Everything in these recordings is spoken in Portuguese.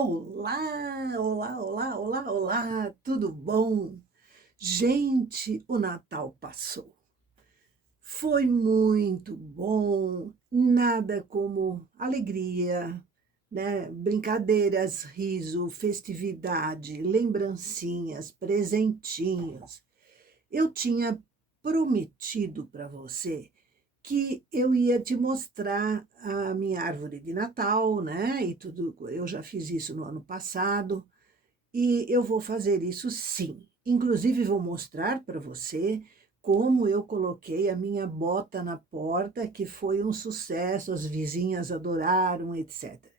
Olá, olá, olá, olá, olá, tudo bom? Gente, o Natal passou. Foi muito bom, nada como alegria, né? Brincadeiras, riso, festividade, lembrancinhas, presentinhos. Eu tinha prometido para você que eu ia te mostrar a minha árvore de Natal, né? E tudo, eu já fiz isso no ano passado. E eu vou fazer isso sim. Inclusive, vou mostrar para você como eu coloquei a minha bota na porta, que foi um sucesso, as vizinhas adoraram, etc.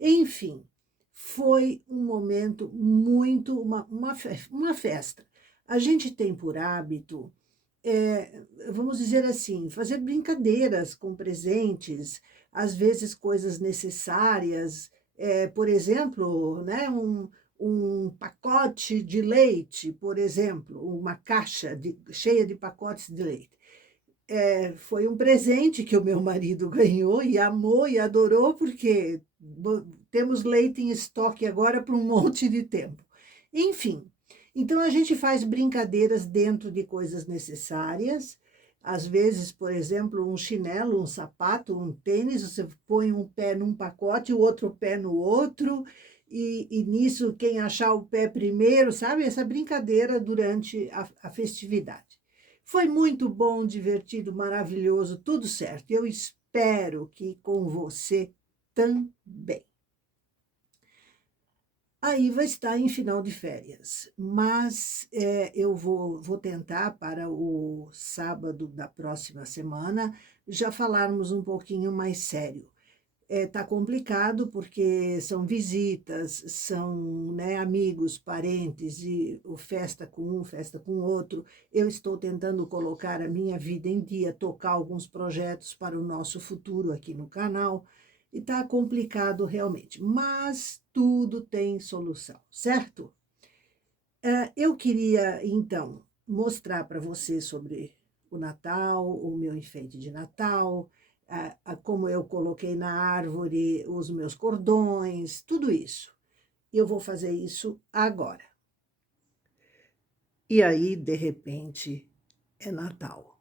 Enfim, foi um momento muito, uma festa. A gente tem por hábito, vamos dizer assim, fazer brincadeiras com presentes, às vezes coisas necessárias, por exemplo, né, um pacote de leite, por exemplo, uma caixa cheia de pacotes de leite. Foi um presente que o meu marido ganhou e amou e adorou, porque temos leite em estoque agora por um monte de tempo. Enfim, então a gente faz brincadeiras dentro de coisas necessárias. Às vezes, por exemplo, um chinelo, um sapato, um tênis, você põe um pé num pacote, o outro pé no outro, e nisso quem achar o pé primeiro, sabe? Essa brincadeira durante a festividade. Foi muito bom, divertido, maravilhoso, tudo certo. Eu espero que com você também. Aí vai estar em final de férias, mas eu vou tentar para o sábado da próxima semana já falarmos um pouquinho mais sério. Tá complicado porque são visitas, são, né, amigos, parentes, e o festa com um, festa com outro. Eu estou tentando colocar a minha vida em dia, tocar alguns projetos para o nosso futuro aqui no canal, e tá complicado realmente, mas tudo tem solução, certo? Eu queria, então, mostrar para você sobre o Natal, o meu enfeite de Natal, como eu coloquei na árvore os meus cordões, tudo isso. E eu vou fazer isso agora. E aí, de repente, é Natal.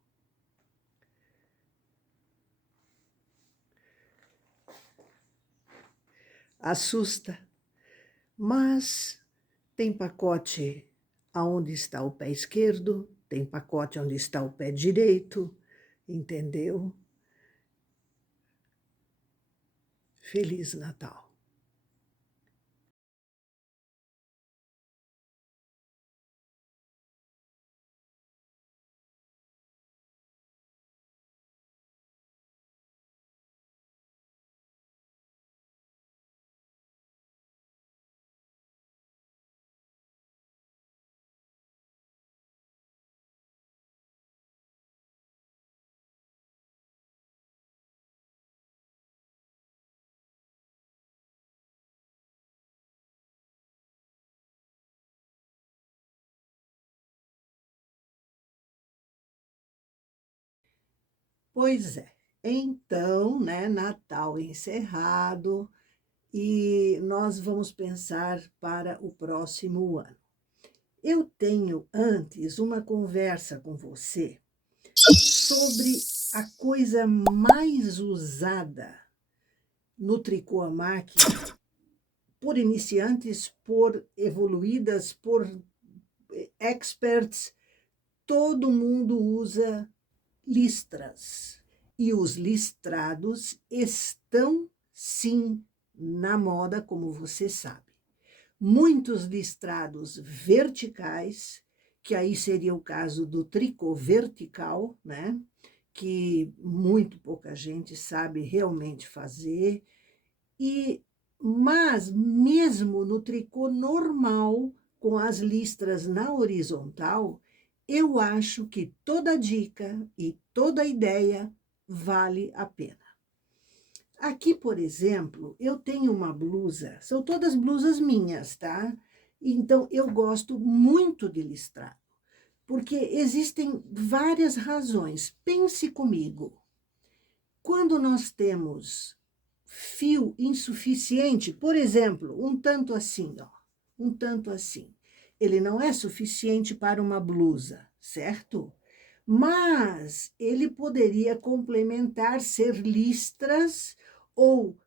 Assusta, mas tem pacote aonde está o pé esquerdo, tem pacote onde está o pé direito, entendeu? Feliz Natal. Pois é. Então, né, Natal encerrado e nós vamos pensar para o próximo ano. Eu tenho antes uma conversa com você sobre a coisa mais usada no tricô à máquina por iniciantes, por evoluídas, por experts. Todo mundo usa listras. E os listrados estão, sim, na moda, como você sabe. Muitos listrados verticais, que aí seria o caso do tricô vertical, né? Que muito pouca gente sabe realmente fazer. Mas mesmo no tricô normal, com as listras na horizontal, eu acho que toda dica e toda ideia vale a pena. Aqui, por exemplo, eu tenho uma blusa, são todas blusas minhas, tá? Então, eu gosto muito de listrado, porque existem várias razões. Pense comigo, quando nós temos fio insuficiente, por exemplo, um tanto assim, ó, um tanto assim. Ele não é suficiente para uma blusa, certo? Mas ele poderia complementar, ser listras ou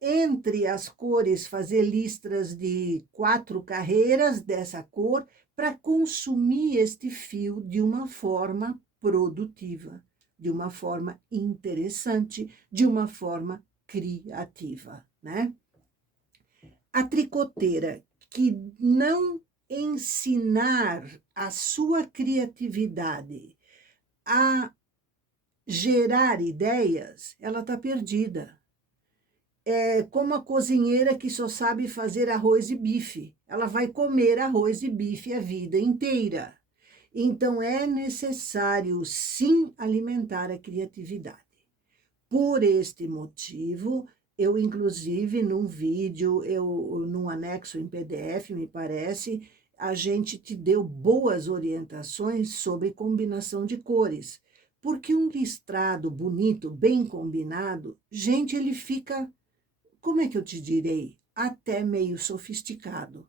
entre as cores fazer listras de 4 carreiras dessa cor para consumir este fio de uma forma produtiva, de uma forma interessante, de uma forma criativa, né? A tricoteira que não ensinar a sua criatividade a gerar ideias, ela está perdida. É como a cozinheira que só sabe fazer arroz e bife. Ela vai comer arroz e bife a vida inteira. Então, é necessário, sim, alimentar a criatividade. Por este motivo, eu, inclusive, num vídeo, num anexo em PDF, me parece, a gente te deu boas orientações sobre combinação de cores. Porque um listrado bonito, bem combinado, gente, ele fica, como é que eu te direi? Até meio sofisticado.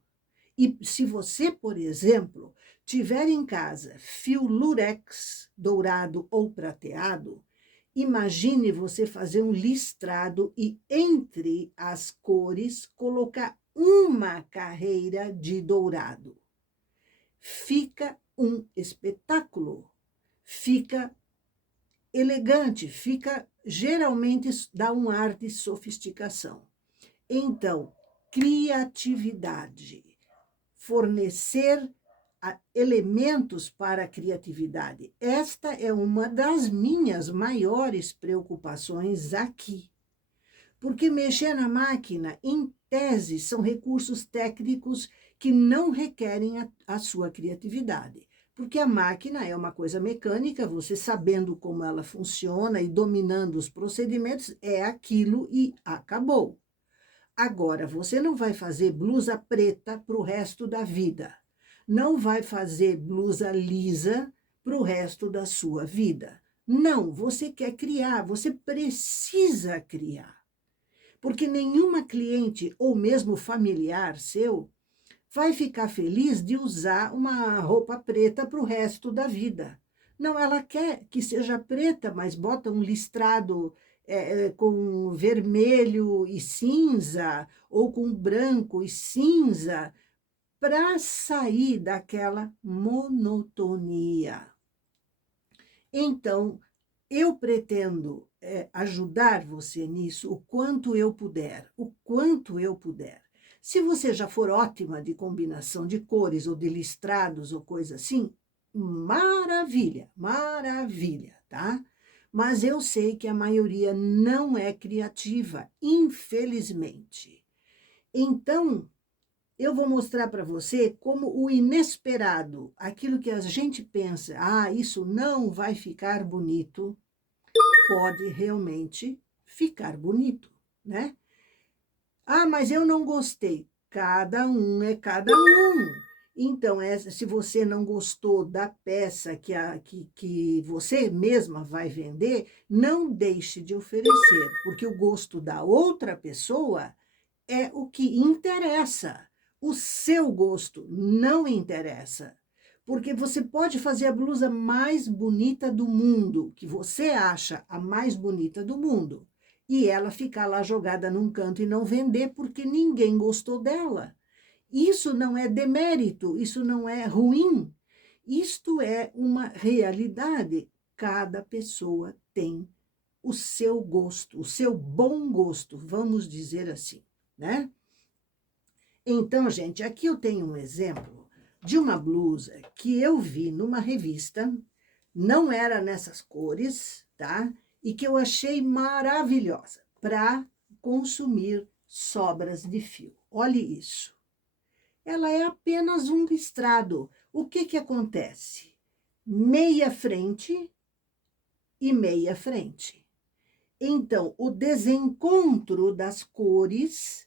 E se você, por exemplo, tiver em casa fio lurex dourado ou prateado, imagine você fazer um listrado e entre as cores colocar uma carreira de dourado. Fica um espetáculo, fica elegante, fica, geralmente dá um ar de sofisticação. Então, criatividade, fornecer elementos para a criatividade. Esta é uma das minhas maiores preocupações aqui. Porque mexer na máquina, em tese, são recursos técnicos que não requerem a sua criatividade. Porque a máquina é uma coisa mecânica, você sabendo como ela funciona e dominando os procedimentos, é aquilo e acabou. Agora, você não vai fazer blusa preta para o resto da vida. Não vai fazer blusa lisa para o resto da sua vida. Não, você quer criar, você precisa criar. Porque nenhuma cliente ou mesmo familiar seu vai ficar feliz de usar uma roupa preta para o resto da vida. Não, ela quer que seja preta, mas bota um listrado com vermelho e cinza, ou com branco e cinza, para sair daquela monotonia. Então, eu pretendo ajudar você nisso o quanto eu puder, o quanto eu puder. Se você já for ótima de combinação de cores ou de listrados ou coisa assim, maravilha, maravilha, tá? Mas eu sei que a maioria não é criativa, infelizmente. Então, eu vou mostrar para você como o inesperado, aquilo que a gente pensa, isso não vai ficar bonito, pode realmente ficar bonito, né? Mas eu não gostei. Cada um é cada um. Então, se você não gostou da peça que você mesma vai vender, não deixe de oferecer, porque o gosto da outra pessoa é o que interessa. O seu gosto não interessa. Porque você pode fazer a blusa mais bonita do mundo, que você acha a mais bonita do mundo, e ela ficar lá jogada num canto e não vender porque ninguém gostou dela. Isso não é demérito, isso não é ruim. Isto é uma realidade. Cada pessoa tem o seu gosto, o seu bom gosto, vamos dizer assim, né? Então, gente, aqui eu tenho um exemplo de uma blusa que eu vi numa revista, não era nessas cores, tá? E que eu achei maravilhosa para consumir sobras de fio. Olhe isso. Ela é apenas um listrado. O que que acontece? Meia frente e meia frente. Então, o desencontro das cores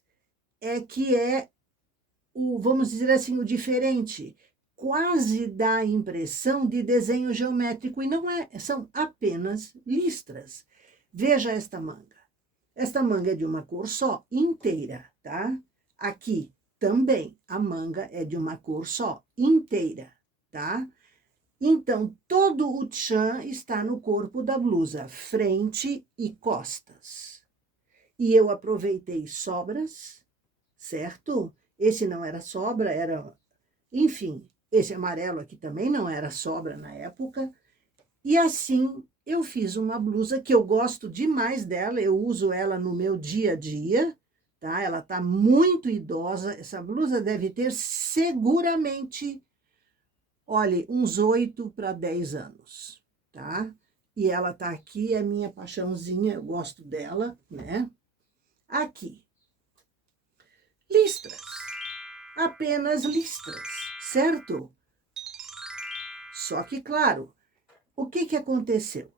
é vamos dizer assim, o diferente. Quase dá a impressão de desenho geométrico, e não é, são apenas listras. Veja esta manga. Esta manga é de uma cor só, inteira, tá? Aqui também, a manga é de uma cor só, inteira, tá? Então, todo o tchan está no corpo da blusa, frente e costas. E eu aproveitei sobras, certo? Esse não era sobra, era... Enfim, esse amarelo aqui também não era sobra na época. E assim, eu fiz uma blusa que eu gosto demais dela, eu uso ela no meu dia a dia, tá? Ela tá muito idosa, essa blusa deve ter seguramente, olha, uns 8 para 10 anos, tá? E ela tá aqui, é minha paixãozinha, eu gosto dela, né? Aqui, listras, apenas listras, certo? Só que, claro, o que que aconteceu?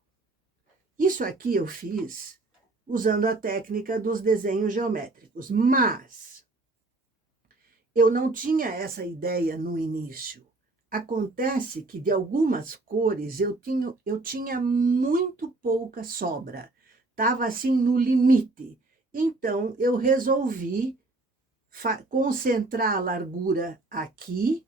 Isso aqui eu fiz usando a técnica dos desenhos geométricos, mas eu não tinha essa ideia no início. Acontece que de algumas cores eu tinha muito pouca sobra, estava assim no limite. Então eu resolvi concentrar a largura aqui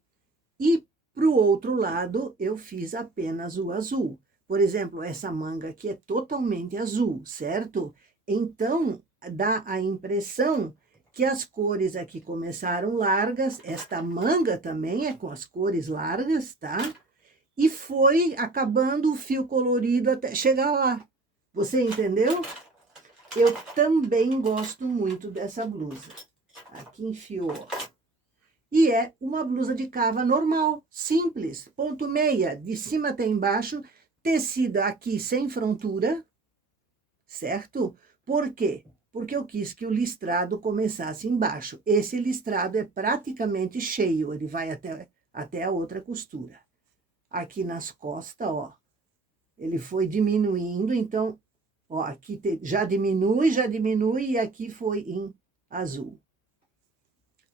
e para o outro lado eu fiz apenas o azul. Por exemplo, essa manga aqui é totalmente azul, certo? Então dá a impressão que as cores aqui começaram largas, esta manga também é com as cores largas, tá? E foi acabando o fio colorido até chegar lá. Você entendeu? Eu também gosto muito dessa blusa. Aqui enfiou, ó. E é uma blusa de cava normal, simples, ponto meia, de cima até embaixo, tecida aqui sem frontura, certo? Por quê? Porque eu quis que o listrado começasse embaixo. Esse listrado é praticamente cheio, ele vai até a outra costura. Aqui nas costas, ó, ele foi diminuindo, então, ó, aqui já diminui, e aqui foi em azul.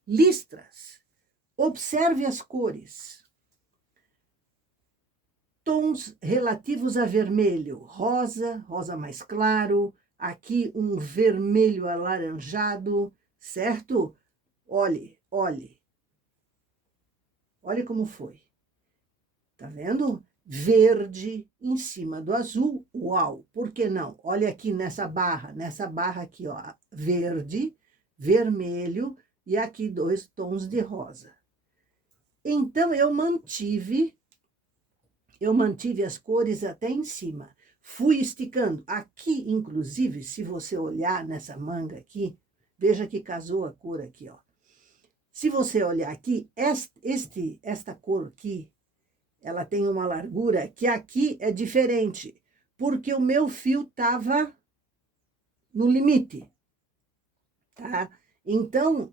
Listras. Observe as cores. Tons relativos a vermelho, rosa, rosa mais claro, aqui um vermelho alaranjado, certo? Olhe, olhe. Olhe como foi. Tá vendo? Verde em cima do azul, uau, por que não? Olha aqui nessa barra aqui, ó, verde, vermelho e aqui 2 tons de rosa. Então, eu mantive as cores até em cima. Fui esticando. Aqui, inclusive, se você olhar nessa manga aqui, veja que casou a cor aqui, ó. Se você olhar aqui, esta cor aqui, ela tem uma largura que aqui é diferente, porque o meu fio estava no limite, tá? Então,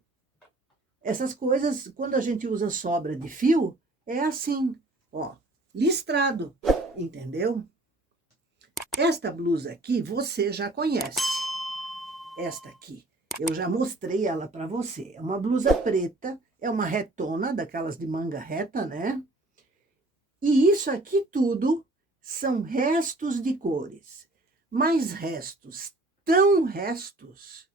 essas coisas, quando a gente usa sobra de fio, é assim, ó, listrado, entendeu? Esta blusa aqui você já conhece. Esta aqui, eu já mostrei ela para você. É uma blusa preta, é uma retona, daquelas de manga reta, né? E isso aqui tudo são restos de cores. Mas restos, tão restos,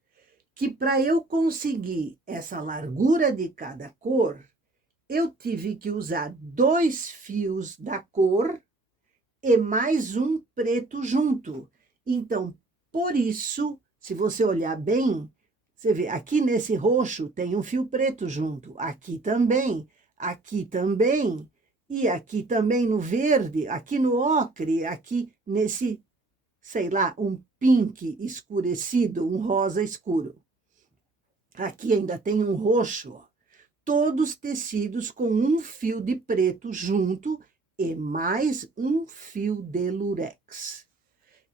que para eu conseguir essa largura de cada cor, eu tive que usar 2 fios da cor e mais um preto junto. Então, por isso, se você olhar bem, você vê, aqui nesse roxo tem um fio preto junto, aqui também, e aqui também no verde, aqui no ocre, aqui nesse, sei lá, um pink escurecido, um rosa escuro. Aqui ainda tem um roxo, ó. Todos tecidos com um fio de preto junto e mais um fio de lurex.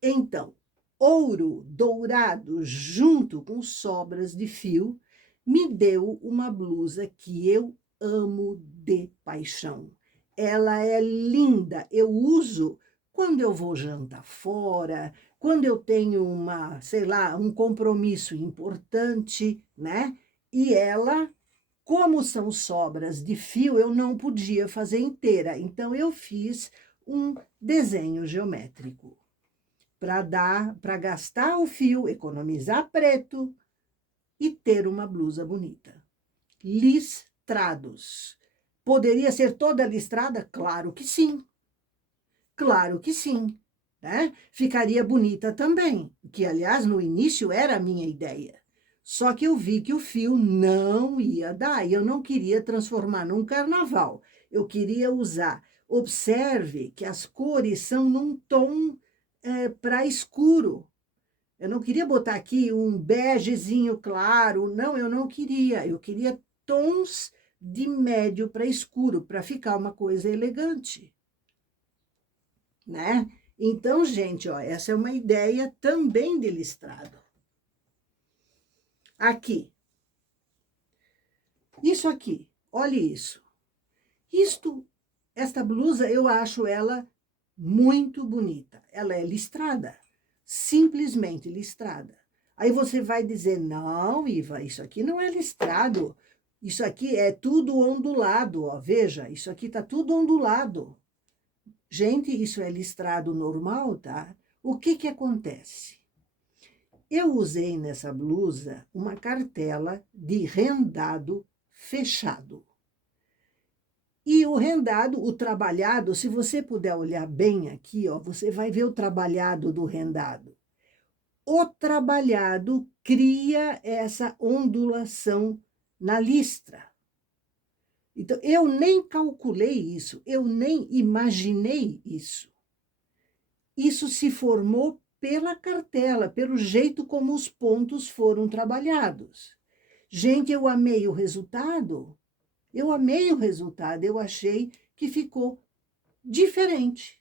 Então, ouro dourado junto com sobras de fio me deu uma blusa que eu amo de paixão. Ela é linda, eu uso quando eu vou jantar fora, quando eu tenho sei lá, um compromisso importante, né? E ela, como são sobras de fio, eu não podia fazer inteira, então eu fiz um desenho geométrico. para gastar o fio, economizar preto e ter uma blusa bonita. Listrados. Poderia ser toda listrada? Claro que sim. Claro que sim. Né? Ficaria bonita também, que, aliás, no início era a minha ideia. Só que eu vi que o fio não ia dar, e eu não queria transformar num carnaval. Eu queria usar. Observe que as cores são num tom para escuro. Eu não queria botar aqui um begezinho claro, não, eu não queria. Eu queria tons de médio para escuro, para ficar uma coisa elegante, né? Então, gente, ó, essa é uma ideia também de listrado. Aqui. Isso aqui, olhe isso. Esta blusa, eu acho ela muito bonita. Ela é listrada, simplesmente listrada. Aí você vai dizer, não, Iva, isso aqui não é listrado. Isso aqui é tudo ondulado, ó. Veja, isso aqui tá tudo ondulado. Gente, isso é listrado normal, tá? O que que acontece? Eu usei nessa blusa uma cartela de rendado fechado. E o rendado, o trabalhado, se você puder olhar bem aqui, ó, você vai ver o trabalhado do rendado. O trabalhado cria essa ondulação na listra. Então, eu nem calculei isso, eu nem imaginei isso. Isso se formou pela cartela, pelo jeito como os pontos foram trabalhados. Gente, eu amei o resultado. Eu amei o resultado, eu achei que ficou diferente.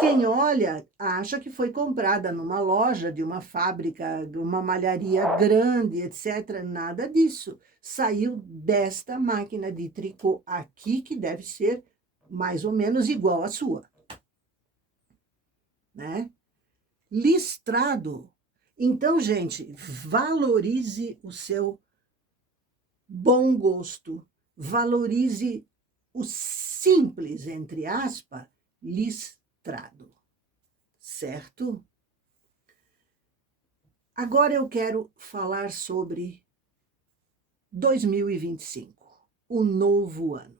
Quem olha acha que foi comprada numa loja de uma fábrica, de uma malharia grande, etc. Nada disso. Saiu desta máquina de tricô aqui, que deve ser mais ou menos igual à sua, né? Listrado. Então, gente, valorize o seu bom gosto, valorize o simples, entre aspas, listrado, certo? Agora eu quero falar sobre 2025, o novo ano.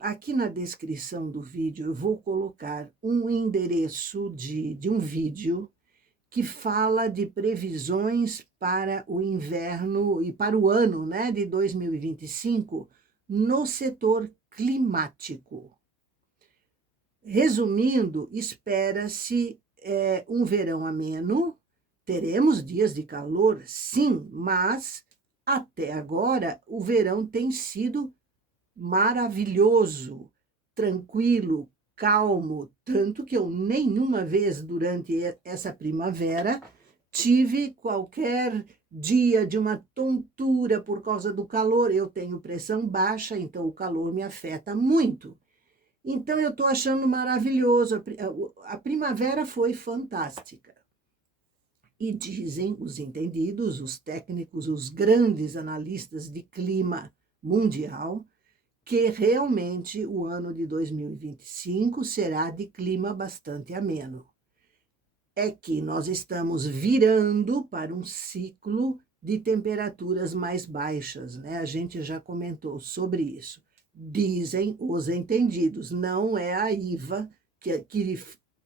Aqui na descrição do vídeo, eu vou colocar um endereço de um vídeo que fala de previsões para o inverno e para o ano, né, de 2025 no setor climático. Resumindo, espera-se um verão ameno, teremos dias de calor, sim, mas até agora o verão tem sido maravilhoso, tranquilo, calmo, tanto que eu nenhuma vez durante essa primavera tive qualquer dia de uma tontura por causa do calor. Eu tenho pressão baixa, então o calor me afeta muito. Então eu estou achando maravilhoso. A primavera foi fantástica. E dizem os entendidos, os técnicos, os grandes analistas de clima mundial, que realmente o ano de 2025 será de clima bastante ameno. É que nós estamos virando para um ciclo de temperaturas mais baixas, né? A gente já comentou sobre isso. Dizem os entendidos, não é a Iva que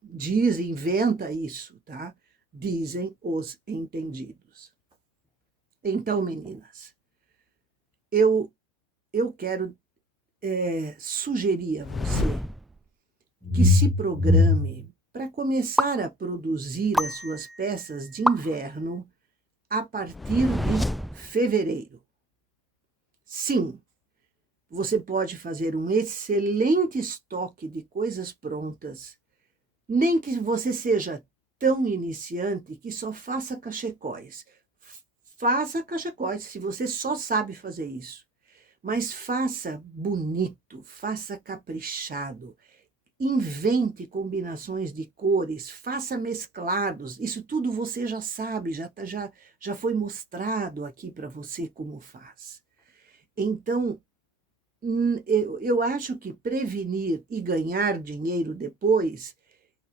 diz, inventa isso, tá? Dizem os entendidos. Então, meninas, eu quero sugerir a você que se programe para começar a produzir as suas peças de inverno a partir de fevereiro. Sim, você pode fazer um excelente estoque de coisas prontas, nem que você seja tão iniciante que só faça cachecóis. Faça cachecóis, se você só sabe fazer isso. Mas faça bonito, faça caprichado, invente combinações de cores, faça mesclados. Isso tudo você já sabe, já foi mostrado aqui para você como faz. Então, eu acho que prevenir e ganhar dinheiro depois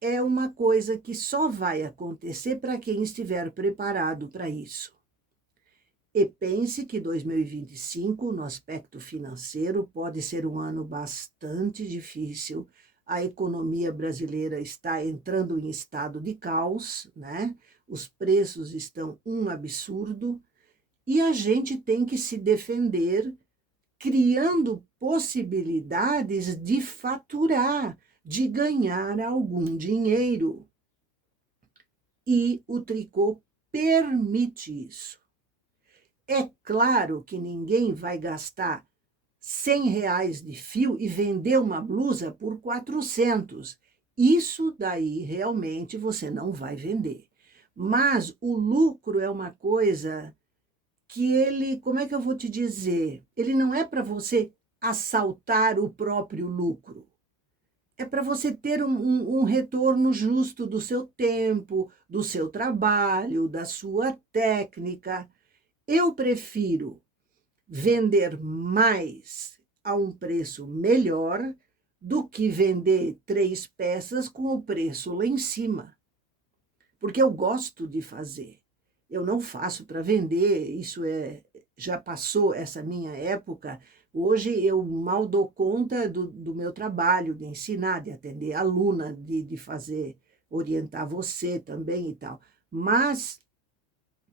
é uma coisa que só vai acontecer para quem estiver preparado para isso. E pense que 2025, no aspecto financeiro, pode ser um ano bastante difícil. A economia brasileira está entrando em estado de caos, né? Os preços estão um absurdo e a gente tem que se defender criando possibilidades de faturar, de ganhar algum dinheiro. E o tricô permite isso. É claro que ninguém vai gastar R$ 100 de fio e vender uma blusa por 400. Isso daí realmente você não vai vender. Mas o lucro é uma coisa que ele, como é que eu vou te dizer? Ele não é para você assaltar o próprio lucro. É para você ter um retorno justo do seu tempo, do seu trabalho, da sua técnica. Eu prefiro vender mais a um preço melhor do que vender 3 peças com o preço lá em cima. Porque eu gosto de fazer. Eu não faço para vender, já passou essa minha época. Hoje eu mal dou conta do meu trabalho, de ensinar, de atender aluna, de fazer, orientar você também e tal. Mas,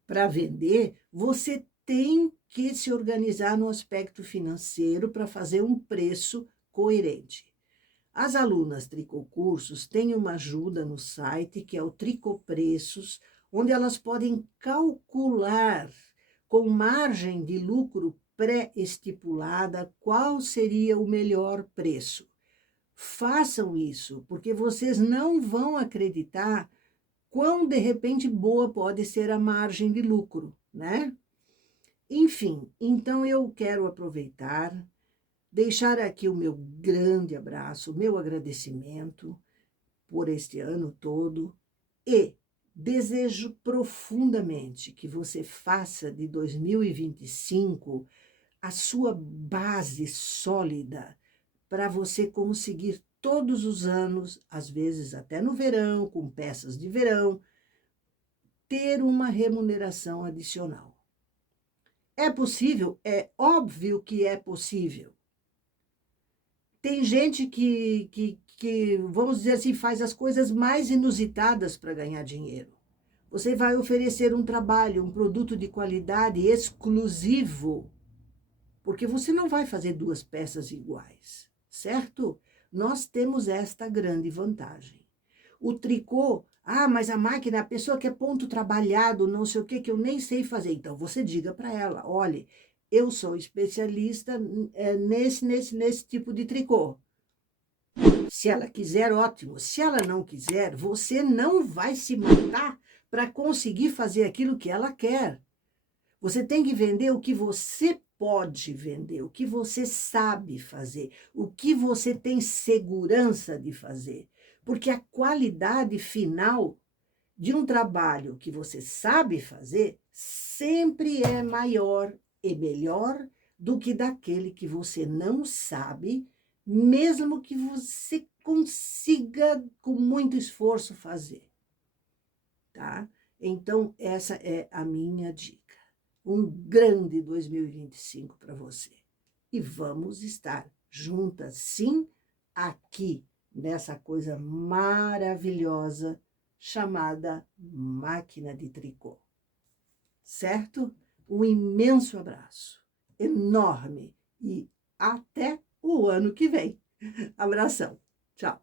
para vender, você tem que se organizar no aspecto financeiro para fazer um preço coerente. As alunas tricocursos têm uma ajuda no site, que é o Tricopreços, onde elas podem calcular com margem de lucro pré-estipulada qual seria o melhor preço. Façam isso, porque vocês não vão acreditar quão de repente boa pode ser a margem de lucro, né? Enfim, então eu quero aproveitar, deixar aqui o meu grande abraço, o meu agradecimento por este ano todo e desejo profundamente que você faça de 2025 a sua base sólida para você conseguir todos os anos, às vezes até no verão, com peças de verão, ter uma remuneração adicional. É possível? É óbvio que é possível. Tem gente que, vamos dizer assim, faz as coisas mais inusitadas para ganhar dinheiro. Você vai oferecer um trabalho, um produto de qualidade exclusivo, porque você não vai fazer 2 peças iguais, certo? Nós temos esta grande vantagem. O tricô, mas a máquina, a pessoa que é ponto trabalhado, não sei o que eu nem sei fazer. Então, você diga para ela, olha, eu sou especialista nesse tipo de tricô. Se ela quiser, ótimo. Se ela não quiser, você não vai se matar para conseguir fazer aquilo que ela quer. Você tem que vender o que você pode vender, o que você sabe fazer, o que você tem segurança de fazer. Porque a qualidade final de um trabalho que você sabe fazer sempre é maior e melhor do que daquele que você não sabe, mesmo que você consiga com muito esforço fazer, tá? Então, essa é a minha dica. Um grande 2025 para você. E vamos estar juntas, sim, aqui, nessa coisa maravilhosa chamada máquina de tricô. Certo? Um imenso abraço, enorme, e até o ano que vem. Abração. Tchau.